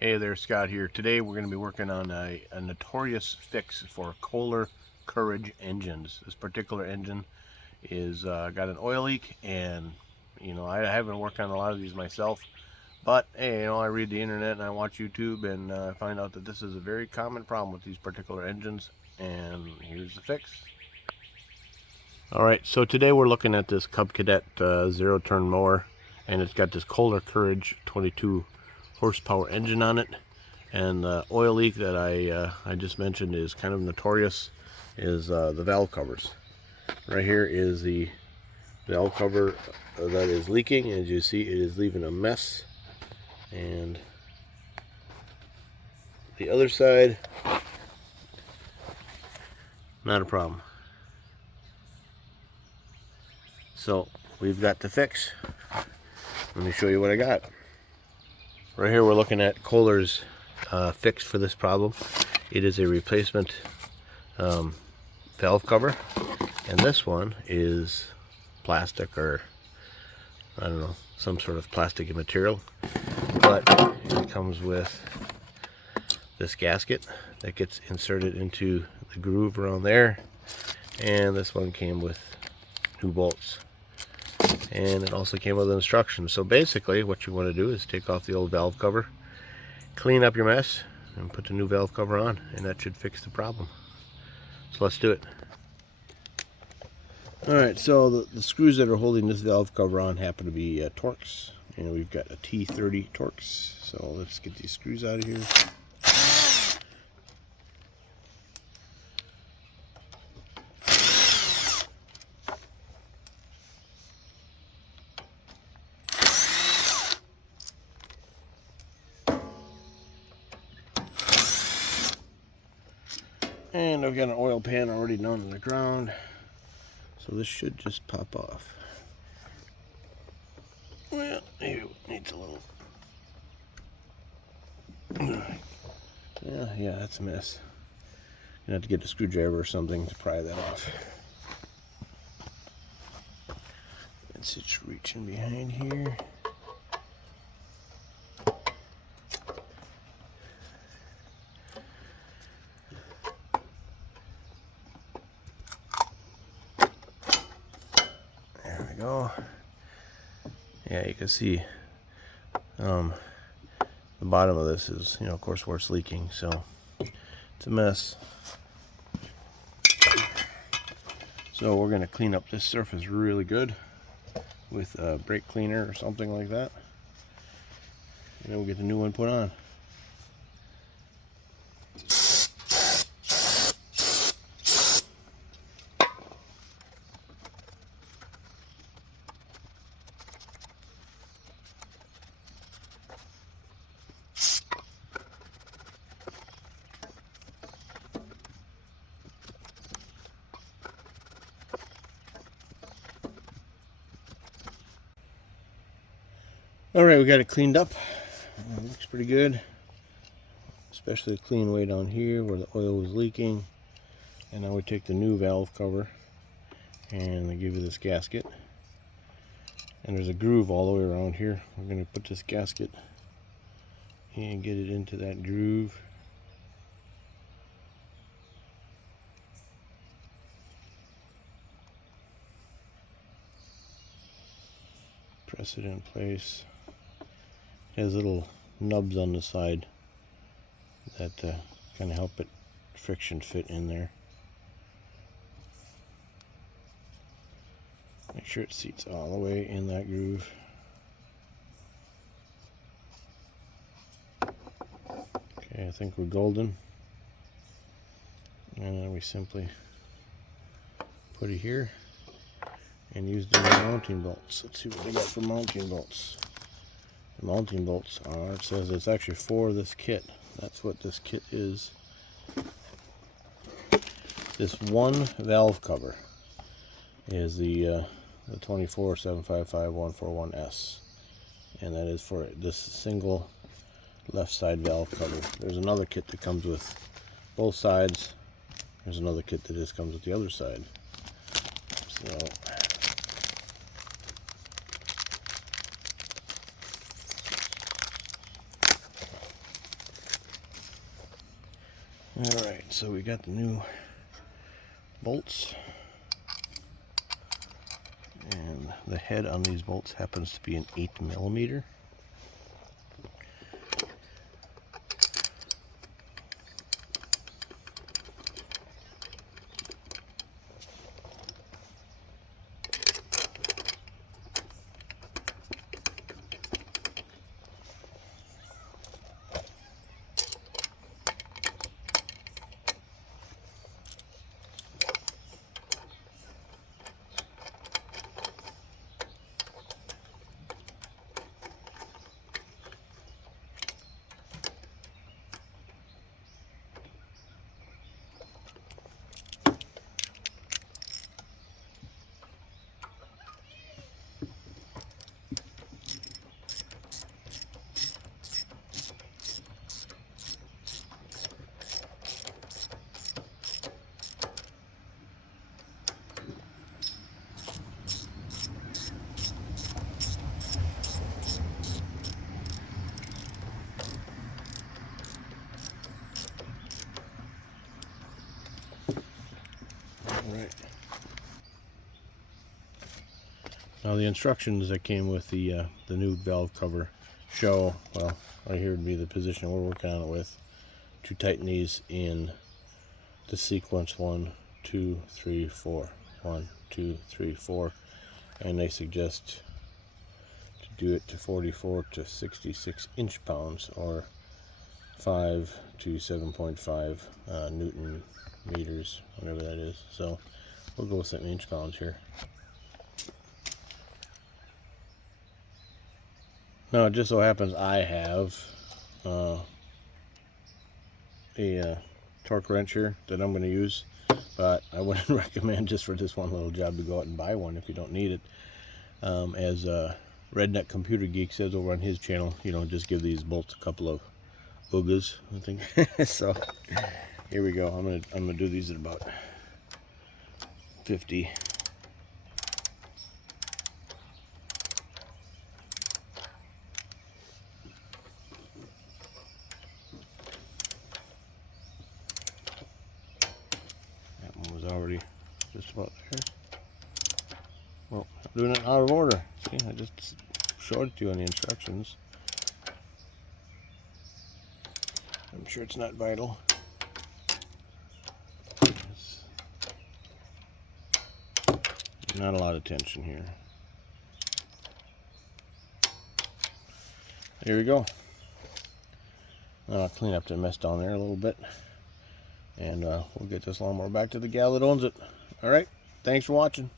Hey there, Scott here. Today we're going to be working on a notorious fix for Kohler Courage engines. This particular engine is got an oil leak, and I haven't worked on a lot of these myself, but hey, I read the internet and I watch YouTube, and I find out that this is a very common problem with these particular engines, and here's the fix. Alright, so today we're looking at this Cub Cadet zero-turn mower, and it's got this Kohler Courage 22 horsepower engine on it. And the oil leak that I just mentioned is kind of notorious, is the valve covers. Right here is the valve cover that is leaking. As you see, it is leaving a mess. And the other side, not a problem. So we've got the fix. Let me show you what I got. Right here we're looking at Kohler's fix for this problem. It is a replacement valve cover, and this one is plastic, or I don't know, some sort of plastic material, but it comes with this gasket that gets inserted into the groove around there, and this one came with new bolts, and it also came with instructions. So basically what you want to do is take off the old valve cover, clean up your mess, and put the new valve cover on, and that should fix the problem. So let's do it. Alright, so the screws that are holding this valve cover on happen to be Torx, and we've got a T30 Torx. So let's get these screws out of here. And I've got an oil pan already down on the ground, so this should just pop off. Well, it needs a little. Yeah, that's a mess. Gonna have to get a screwdriver or something to pry that off. Let's just reach in behind here. There we go. Yeah, you can see the bottom of this is, of course, where it's leaking, so it's a mess. So we're going to clean up this surface really good with a brake cleaner or something like that, and then we'll get the new one put on. Alright, we got it cleaned up. Looks pretty good. Especially the clean way down here where the oil was leaking. And now we take the new valve cover and they give you this gasket. And there's a groove all the way around here. We're going to put this gasket and get it into that groove. Press it in place. It has little nubs on the side that kind of help it friction fit in there. Make sure it seats all the way in that groove. Okay, I think we're golden. And then we simply put it here and use the mounting bolts. Let's see what they got for mounting bolts. The mounting bolts are, it says it's actually for this kit. That's what this kit is. This one valve cover is the 24755-141S, and that is for this single left side valve cover. There's another kit that comes with both sides. There's another kit that just comes with the other side. So Alright, so we got the new bolts, and the head on these bolts happens to be an 8mm. Right. Now the instructions that came with the new valve cover show, well, right here would be the position we're working on it with, to tighten these in the sequence 1, 2, 3, 4, 1, 2, 3, 4, and they suggest to do it to 44 to 66 inch-pounds, or 5 to 7.5 Newton meters, whatever that is. So we'll go with some inch-pounds here. Now it just so happens I have a torque wrench here that I'm going to use, but I wouldn't recommend just for this one little job to go out and buy one if you don't need it. As Redneck Computer Geek says over on his channel, you know, just give these bolts a couple of oogas, I think. So here we go. I'm gonna do these at about 50. That one was already just about there. Well, I'm doing it out of order. See, I just showed it to you on the instructions. I'm sure it's not vital. It's not a lot of tension here. There we go. Now I'll clean up the mess down there a little bit, and we'll get this lawnmower back to the gal that owns it. Alright, thanks for watching.